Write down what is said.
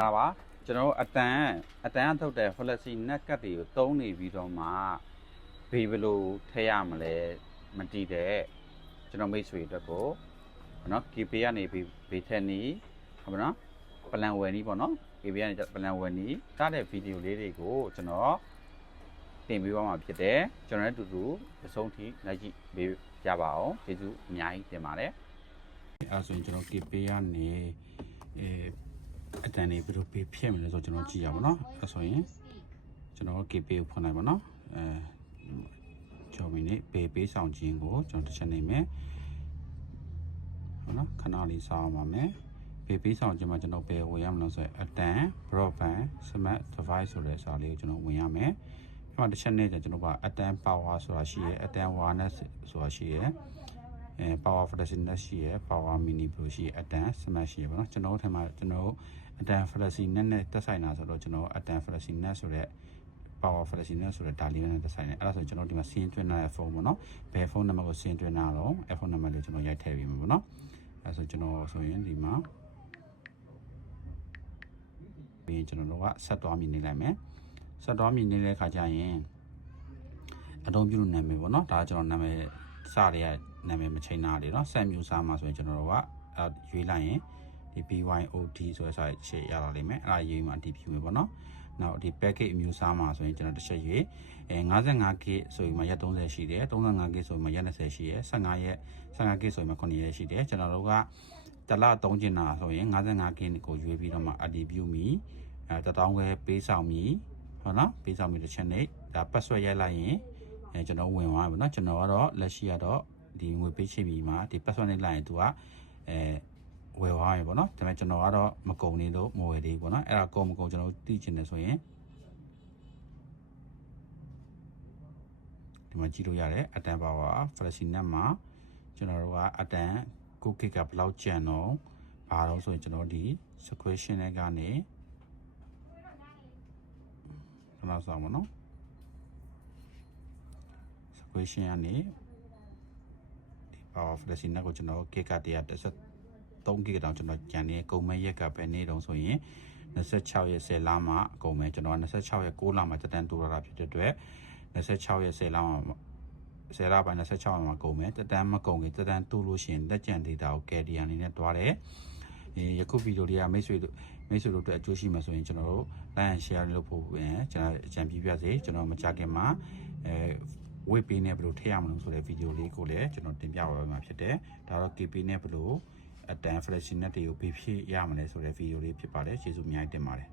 ပါကျွန်တော်အတန်ထုတ်တဲ့ flexi net ကတ်တွေကိုသုံးနေပြီးတော့မှဘေးဘလို့ထည့်ရမလဲမတည်တဲ့ကျွန်တော်မိတ်ဆွေအတွက်ကိုနော် KP ကနေဘေးထက်နီးဟုတ်ပါနော်ပလန်ဝယ်နီးပေါ့နော် KP ကနေပလန်ဝယ်နီးစတဲ့ဗီဒီယိုလေးတွေကိုကျွန်တော်တင်ပေးပါမှာဖြစ်တယ်ကျွန်တော်လည်းတူတူအဆုံးထိလိုက်ကြည့်ပေးကြပါအောင်ကျေးဇူးအများကြီးတင်ပါတယ်အဲဆိုရင်ကျွန်တော် KP ကနေအတန်နေဘယ်လိုပေးဖြည့်မလဲဆိုတော့ကျွန်တော်ကြည့်ရပါတော့အဲဆိုရင်ကျွန်တော် KP ကိုဖွင့်လိုက်ပါတော့ကျော်မီနေပေးဆောင်ခြင်းကိုကျွန်တော်တစ်ချက်နေမယ်ဟုတ်နော်ခဏလေးစောင်းပါမယ်ပေးဆောင်ခြင်းမှာကျွန်တော်ပေးဝင်ရမလို့ဆိုရင်အတန် broadband smart device ဆိုတဲ့စာလေးကိုကျွန်တော်ဝင်ရမယ်ဒီမှာတစ်ချက်နေကျွန်တော်ကအတန် power ဆိုတာရှိရယ်အတန် wireless ဆိုတာရှိရယ်power flexi-net ရှိရယ် power mini pro ရှိရယ်အတန် smart ရှိရယ်ပေါ့နော်ကျွန်တော်တို့ထဲမှာကျွန်တော်အတန် flexi-net နဲ့တက်ဆိုင်တာဆိုတော့ကျွန်တော်အတန် flexi-net ဆိုတဲ့ power flexi-net ဆိုတဲ့ဒါလေးနဲ့တက်ဆိုင်တယ်အဲ့ဒါဆိုကျွန်တော်ဒီမှာစီးရင်သွင်းထားတဲ့ဖုန်းပေါ့နော်ဘယ်ဖုန်းနံပါတ်ကိုစီးရင်သွင်းထားတော့အဲ့ဖုန်းနံပါတ်လေးကျွန်တော်ရိုက်ထည့်ပေးမှာပေါ့နော်အဲ့ဆိုကျွန်တော်ဆိုရင်ဒီမှာပြီးကျွန်တော်တို့ကဆက်သွားမြင်နေလိုက်မယ်ဆက်သွားမြင်နေတဲ့ခါကျရင်အသုံးပြုနာမည်ပေါ့နော်ဒါကကျွန်တော်နာမည်စရတဲ့နာမည်မချိန်တာလေနော်ဆက်မျိုးစားမှာဆိုရင်ကျွန်တော်တို့ကရွေးလိုက်ရင်ဒီ BYOD ဆိုတဲ့စာရှေ့ရလာလိမ့်မယ်အဲ့ဒါရေးမှအတည်ပြုမယ်ပေါ့နော်နောက်ဒီ package အမျိုးအစားမှာဆိုရင်ကျွန်တော်တစ်ချက်ရွေး55K ဆိုရင်မှရက်30ရှိတယ် 35K ဆိုရင်မှရက်20ရှိတယ်15K ဆိုရင်မှ9ရက်ရှိတယ်ကျွန်တော်တို့ကတလ3ကျင်တာဆိုရင် 55K ကိုရွေးပြီးတော့မှအတည်ပြုမိ1000ပဲပေးဆောင်မိဟုတ်နော်ပေးဆောင်မိတစ်ချက်နဲ့ဒါ password ရိုက်လိုက်ရင်ကျွန်တော်ဝင်သွားပြီเนาะကျွန်တော်ကတော့လက်ရှိကတော့ဒီငွေပေးချေပြီးမှဒီ password နဲ့လိုက်ရင်သူကဝယ်သွားပြီပေါ့เนาะဒါပေမဲ့ကျွန်တော်ကတော့မကုန်နေလို့မဝယ်သေးဘူးပေါ့เนาะအဲ့ဒါကုန်မကုန်ကျွန်တော်သိချင်တယ်ဆိုရင်ဒီမှာကြည့်လို့ရတယ်အတန်ပါဝါ flexi-net မှာကျွန်တော်တို့ကအတန်ကိုကစ်ကဘယ်လောက်ကျန်တော့ဘာလို့ဆိုရင်ကျွန်တော်ဒီ subscription နဲ့ကနေဘယ်လောက်ဆောင်မနော် subscription ကနေဒီ power flexi-net ကိုကျွန်တော်ကစ်က113 GB တောင်ကျွန်တော်ကြံနေကုန်မဲ့ရက်ကပဲနေတော့ဆိုရင်26ရက်10လမှာအကုန်မဲ့ကျွန်တော်26ရက်9လမှာတက်တန်းတိုးရတာဖြစ်တဲ့အတွက်26ရက်10လမှာ10လပိုင်း26မှာကုန်မယ်တက်တန်းမကုန်ခင်တက်တန်းတိုးလို့ရှိရင်လက်ကျန် data ကို carry အနေနဲ့တွားတယ်ယခုဗီဒီယိုလေးကမိတ်ဆွေတို့အတွက်အကျိုးရှိမှာဆိုရင်ကျွန်တော်တို့ like and share လုပ်ဖို့ကျွန်တော်အကြံပြုပြစေကျွန်တော်မကြခင်မှာဝေ့ပေးနဲ့ဘယ်လိုထည့်ရမလို့ဆိုတဲ့ဗီဒီယိုလေးကိုလည်းကျွန်တော်တင်ပြပါမှာဖြစ်တယ်ဒါတော့ KP နဲ့ဘယ်လိုအတန် flexi-net တွေကိုဖြည့်ရမလဲဆိုတဲ့ဗီဒီယိုလေးဖြစ်ပါတယ်ကျေးဇူးအများကြီးတင်ပါတယ်